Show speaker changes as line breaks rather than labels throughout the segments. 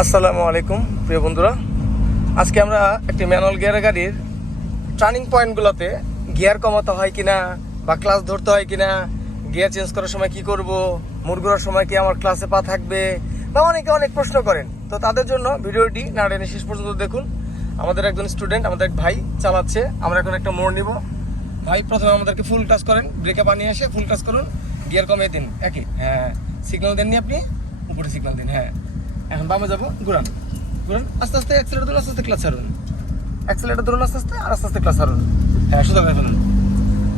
আসসালামু আলাইকুম, প্রিয় বন্ধুরা। আজকে আমরা একটি ম্যানুয়াল গিয়ার গাড়ির টার্নিং পয়েন্টগুলোতে গিয়ার কমাতে হয় কিনা, বা ক্লাস ধরতে হয় কিনা, গিয়ার চেঞ্জ করার সময় কি করব মুরগুড়ার সময় কি আমার ক্লাসে পা থাকবে, বা অনেকে অনেক প্রশ্ন করেন। তো তাদের জন্য ভিডিওটি না টেনে শেষ পর্যন্ত দেখুন। আমাদের একজন স্টুডেন্ট আমাদের এক ভাই চালাচ্ছে, আমরা এখন একটা মোড় নিব। ভাই, প্রথমে আমাদেরকে ফুল টাচ করেন ব্রেকে বানিয়ে এসে ফুল টাচ করুন, গিয়ার কমিয়ে দিন। একই হ্যাঁ সিগন্যাল দেননি আপনি? উপরে সিগন্যাল দিন হ্যাঁ। এখন বামে যাব, ঘুরান। ঘুরান, আস্তে আস্তে অ্যাক্সিলেটার ধরুন, আস্তে আস্তে ক্লাস ছাড়ুন। অ্যাক্সিলেটার ধরুন, আস্তে আস্তে, আর আস্তে আস্তে ক্লাস ছাড়ুন। হ্যাঁ সোজা হয়ে ফেলুন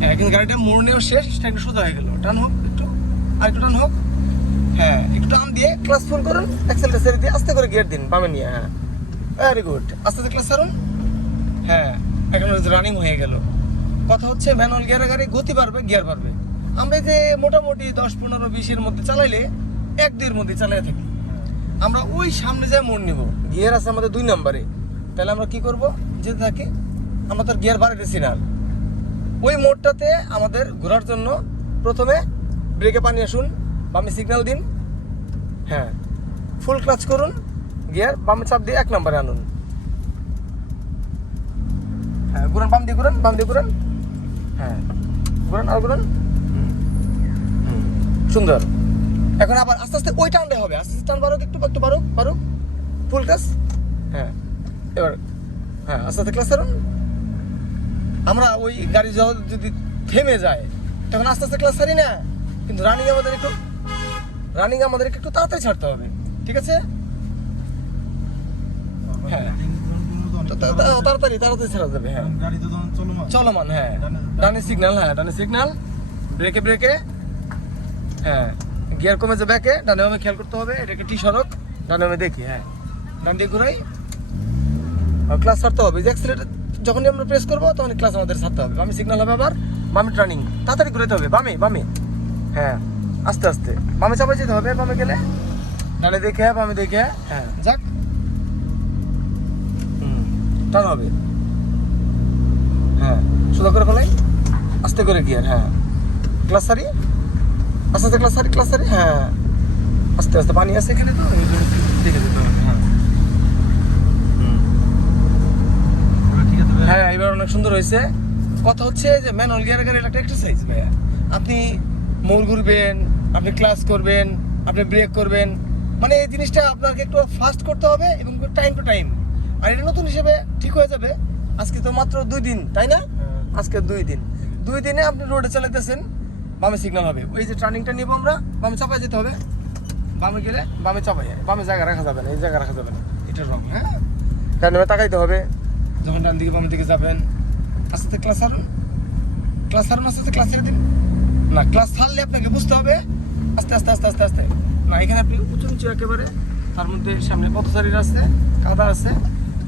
হ্যাঁ কিন্তু গাড়িটা মোড় নেওয়া শেষ সেটা একটু সোজা হয়ে গেল। টান হোক, একটু, আর একটু টান হোক। হ্যাঁ একটু টান দিয়ে ক্লাস ফুল করুন অ্যাক্সিলেটার ছেড়ে দিয়ে আস্তে করে গিয়ার দিন, বামে নিয়ে হ্যাঁ। ভেরি গুড আস্তে আস্তে ক্লাস ছাড়ুন। হ্যাঁ এখন রানিং হয়ে গেল। কথা হচ্ছে ম্যানুয়াল গিয়ারে গাড়ি গতি বাড়বে গিয়ার বাড়বে। আমরা যে মোটামুটি দশ, পনেরো, বিশের মধ্যে চালাইলে এক, দুইয়ের মধ্যে চালাই থাকি। আমরা ওই সামনে যায় মোড় নিব গিয়ার আছে আমাদের দুই নম্বরে। তাহলে আমরা কি করব? যেতে থাকি, আমরা তার গিয়ার বাড়াইতেছি না ওই মোড়টাতে আমাদের ঘোরার জন্য প্রথমে ব্রেকে পানি আসুন, বামে সিগন্যাল দিন। হ্যাঁ ফুল ক্লাচ করুন গিয়ার বামে চাপ দিয়ে এক নম্বরে আনুন। হ্যাঁ ঘুরান, বাম দিয়ে ঘুরান, বাম দিয়ে ঘুরান। হ্যাঁ ঘুরান, আর ঘুরান। সুন্দর। এখন আবার আস্তে আস্তে ওই টানটা হবে। আস্তে আস্তে টান বারুক একটু একটু বারুক বারুক ফুল টাচ হ্যাঁ। এবার হ্যাঁ আস্তে আস্তে ক্লাস ছাড়ুন আমরা ওই গাড়ি যদি থেমে যায়, তখন আস্তে আস্তে ক্লাস ছাড়ি না। কিন্তু রানিং আমাদের একটু রানিং আমাদের একটু তাড়াতাড়ি ছাড়তে হবে। ঠিক আছে? হ্যাঁ। তাড়াতাড়ি তাড়াতাড়ি ছাড়া যাবে হ্যাঁ।
চলমান
হ্যাঁ। ডানে সিগন্যাল হ্যাঁ ডানে সিগন্যাল ব্রেকে ব্রেকে হ্যাঁ। গিয়ার কমে যে ব্যাকে ডানে বামে খেয়াল করতে হবে এটা এটাকে টি সড়ক, ডানে বামে দেখি হ্যাঁ। ডান দিয়ে ঘুরাই। ক্লাস ছাড়তে হবে, যে অ্যাক্সিলেটার যখনই আমরা প্রেস করব, তখনই ক্লাস আমাদের ছাড়তে হবে। বামে সিগনাল হবে আবার, বামে টার্নিং তাড়াতাড়ি ঘুরাতে হবে, বামে বামে। হ্যাঁ আস্তে আস্তে। বামে চাপে যেতে হবে, বামে গেলে। ডানে দেখে, বামে দেখে হ্যাঁ যাক। টান হবে। হ্যাঁ সোজা করে ফেলাই। আস্তে করে গিয়ার হ্যাঁ। ক্লাস সারি আস্তে আস্তে ক্লাস সারি ক্লাস সারি হ্যাঁ। আস্তে আস্তে পানি আছে এখানে তো এই জন্য দেখে দিতে হবে হ্যাঁ। হ্যাঁ এবার অনেক সুন্দর হয়েছে। কথা হচ্ছে যে ম্যানুয়াল গিয়ার গাড়ির একটা এক্সারসাইজ ভাইয়া। আপনি মোড় ঘুরবেন আপনি ক্লাস করবেন আপনি ব্রেক করবেন মানে এই জিনিসটা আপনাকে একটু ফাস্ট করতে হবে এবং টাইম টু টাইম আর এটা নতুন হিসেবে ঠিক হয়ে যাবে। আজকে তো মাত্র দুই দিন তাই না?
হ্যাঁ।
আজকে দুই দিন। দুই দিনে আপনি রোডে চালাতেছেন বামে সিগন্যাল হবে। ওই যে টার্নিংটা নিব আমরা বামে চাপাই যেতে হবে। বামে গেলে বামে চাপাই বামে জায়গা রাখা যাবে না এই জায়গা রাখা যাবে না। এটা রং হ্যাঁ? ডানে তাকাইতে হবে। যখন ডান দিকে বাম দিকে যাবেন আস্তে ক্লাস হারুন। ক্লাস হারুন আস্তে আস্তে ক্লাস ছেড়ে দিন। না ক্লাস ছাড়লে আপনাকে বুঝতে হবে আস্তে আস্তে আস্তে আস্তে আস্তে। না এখানে আপনি উঁচু নিচু একেবারে তার মধ্যে সামনে পথচারীরা আছে কাদা আছে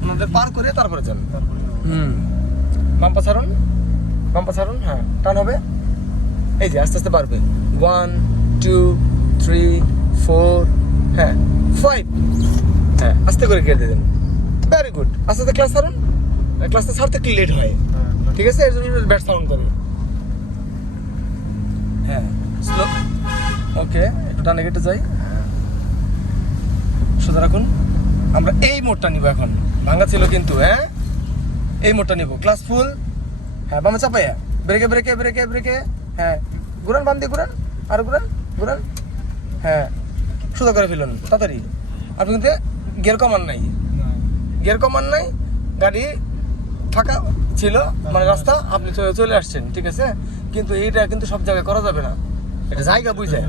ওনাদের পার করে তারপরে যান।
তারপরে
হুম। বাম্পা ছাড়ুন। বাম্পা ছাড়ুন হ্যাঁ টান হবে। এই যে, আস্তে আস্তে পারবে ওয়ান টু থ্রি ফোর হ্যাঁ ফাইভ হ্যাঁ আস্তে করে গিয়ে দিয়ে দেন। ভেরি গুড আস্তে আস্তে ক্লাস সারুন ক্লাসটা ছাড়তে একটু লেট হয়। ঠিক আছে? এর জন্য ব্যাট সাউন্ড করে। হ্যাঁ স্লো ওকে একটু ডানে কেটে যাই। সোজা রাখুন। আমরা এই মোড়টা নিব এখন। ভাঙা ছিল কিন্তু হ্যাঁ? এই মোড়টা নিব। ক্লাস ফুল হ্যাঁ বামে চাপাইয়া। ব্রেকে ব্রেকে ব্রেকে ব্রেকে হ্যাঁ। ঘুরান বাম দিয়ে ঘুরান, আর ঘুরান ঘুরান। হ্যাঁ। সোজা করে ফেলুন, তাড়াতাড়ি। আপনি কিন্তু গিয়ার কমান নাই। গিয়ার কমান নাই, গাড়ি ফাঁকা ছিল মানে রাস্তা, আপনি চলে- আসছেন, ঠিক আছে? কিন্তু এইটা কিন্তু সব জায়গায় করা যাবে না। এটা জায়গা বুঝে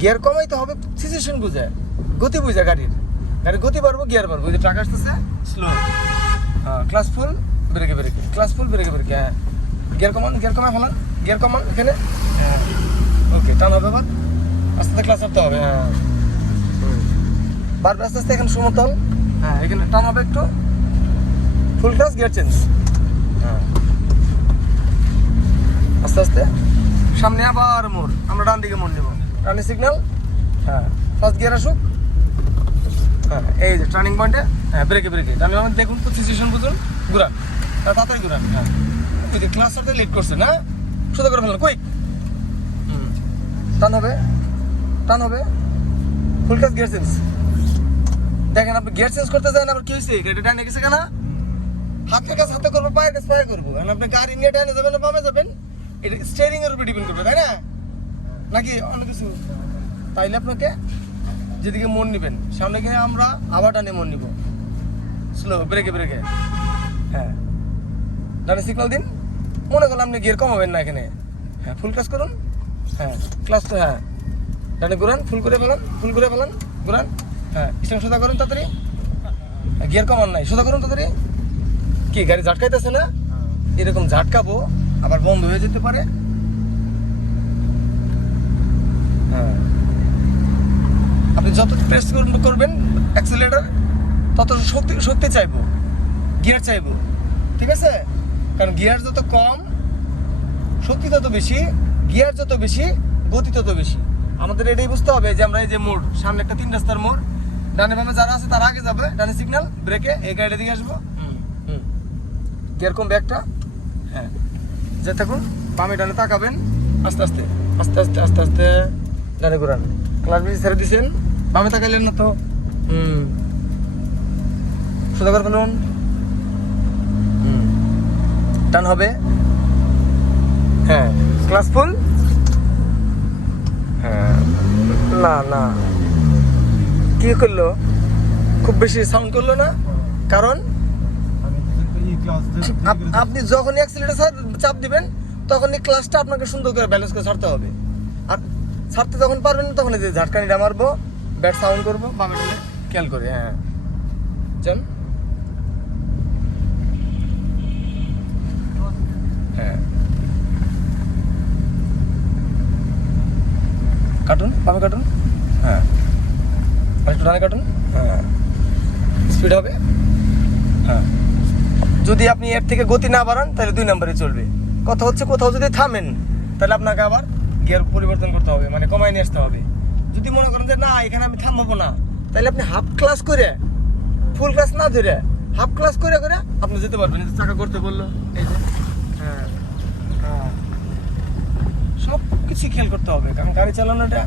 গিয়ার কমাইতে হবে, সিচুয়েশন বুঝে গতি বুঝে গাড়ির। গাড়ির গতি বাড়বো, গিয়ার বাড়বো। যে ট্রাক আসতেছে স্লো ক্লাস ফুল ব্রেকে ব্রেকে ক্লাস ফুল ব্রেকে ব্রেকে হ্যাঁ। গিয়ার কমান, গিয়ার কমায় ফেলান। গিয়ার কমান এখানে? ওকে, টান হবে আবার আস্তে আস্তে ক্লাস হবে হ্যাঁ। বারবার আস্তে আস্তে এখানে সমতল। হ্যাঁ এখানে টান হবে একটু। ফুল ক্লাস গিয়ার চেঞ্জ হ্যাঁ। আস্তে আস্তে। সামনে আবার মোড়। আমরা ডান দিকে মোড় নেব। ডানে সিগন্যাল হ্যাঁ ফার্স্ট গিয়ার আসুক। হ্যাঁ এই যে টার্নিং পয়েন্টে হ্যাঁ ব্রেকে ব্রেকে ডানে বামে দেখুন সিচুয়েশন বুঝুন। ঘুরান। তাড়াতাড়ি ঘুরান। হ্যাঁ। ক্লাস সাথে লেট করছে, না? সোজা করে ফেলেন কুইক টান হবে টান হবে। ফুল ক্লাস গিয়ার চেঞ্জ দেখেন আপনি গিয়ার চেঞ্জ করতে যান আবার কি হয়েছে গাড়িটা ডানে গেছে কেনা? হাতের কাছে হাতে করব পায়ের কাছে পায়ে করব। এখন আপনি গাড়ি নিয়ে ডানে যাবেন না বামে যাবেন? এটা স্টিয়ারিং এর উপর ডিপেন্ড করবে তাই না? নাকি অন্য কিছু? তাইলে আপনাকে যেদিকে মন নিবেন সামনে গিয়ে আমরা আবার ডানে মন নিব। স্লো ব্রেকে ব্রেকে হ্যাঁ। ডানে সিগন্যাল দিন। মনে করলাম আপনি গিয়ার কমাবেন না এখানে। হ্যাঁ ফুল ক্লাস করুন। হ্যাঁ ক্লাস তো হ্যাঁ। ডানে ঘুরান ফুল করে ফেলান ফুল করে ফেলান, ঘুরান। হ্যাঁ স্টেশন সোজা করুন তাড়াতাড়ি। গিয়ার কমান নাই, সোজা করুন তাড়াতাড়ি। কি, গাড়ি ঝাটকাইতেছে না? এরকম ঝাটকাবো, আবার বন্ধ হয়ে যেতে পারে। হ্যাঁ। আপনি যত প্রেস করবেন অ্যাক্সিলেটার তত শক্তি শক্তি চাইব গিয়ার চাইব। ঠিক আছে? কারণ গিয়ার যত কম শক্তি তত বেশি গিয়ার যত বেশি গতি তত বেশি। আমাদের এটাই বুঝতে হবে যে আমরা এই যে মোড় সামনে একটা তিন রাস্তার মোড়। ডানে বামে যারা আছে তারা আগে যাবে ডানে সিগন্যাল ব্রেকে এই গাড়িটা দিকে আসব। হুম গিয়ার কম ব্যাগটা? হ্যাঁ। যে থাকুন বামে ডানে তাকাবেন। আস্তে আস্তে আস্তে আস্তে আস্তে আস্তে। ডানে ঘুরান। ক্লাস বেশি ছেড়ে দিছেন। বামে তাকাইলেন না তো? হুম। সোজা করে ফেলুন। টান হবে। হ্যাঁ ক্লাস ফুল হ্যাঁ না না। কি করল? খুব বেশি সাউন্ড করল না? কারণ? আপনি যখনই অ্যাক্সিলেটার চাপ দিবেন তখনই ক্লাসটা আপনাকে সুন্দর করে ব্যালেন্স করে ছাড়তে হবে। আর ছাড়তে যখন পারবেন না, তখন এই যে ঝাটকানিটা মারবো ব্যাট সাউন্ড করব বামে খেয়াল করে হ্যাঁ। যান হ্যাঁ কাটুন বামে কাটুন হ্যাঁ আর একটু ডানে কাটুন হ্যাঁ স্পিড হবে? হ্যাঁ। যদি আপনি এর থেকে গতি না বাড়ান, তাহলে দুই নম্বরে চলবে। কথা হচ্ছে কোথাও যদি থামেন, তাহলে আপনাকে আবার গিয়ার পরিবর্তন করতে হবে মানে কমায় নিয়ে আসতে হবে। যদি মনে করেন যে, না, এখানে আমি থামবো না, তাহলে আপনি হাফ ক্লাস করে ফুল ক্লাস না ধরে হাফ ক্লাস করে করে আপনি যেতে পারবেন। চাকা করতে বলল, এই যে। হ্যাঁ হ্যাঁ। সব কিছু খেয়াল করতে হবে, কারণ গাড়ি চালানোটা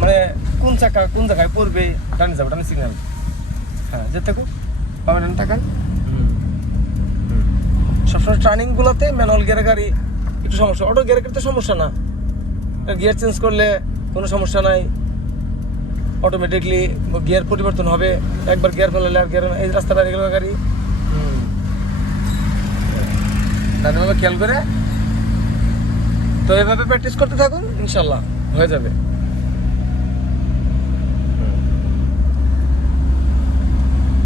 মানে কোন চাকা কোন জায়গায় পড়বে ডানে যাবে ডানে সিগন্যাল হ্যাঁ যেতে বামে ডানে তাকান সবসময় ট্রানিংগুলোতে ম্যানুয়াল গিয়ার গাড়ি একটু সমস্যা। অটো গিয়ার গাড়িতে সমস্যা না। গিয়ার চেঞ্জ করলে কোনো সমস্যা নাই। অটোমেটিকলি গিয়ার পরিবর্তন হবে। একবার গিয়ার ফেলালে আর গিয়ার এই রাস্তাটা রেগুলার গাড়ি। ডানভাবে খেয়াল করে। তো এভাবে প্র্যাকটিস করতে থাকুন ইনশাল্লাহ হয়ে যাবে।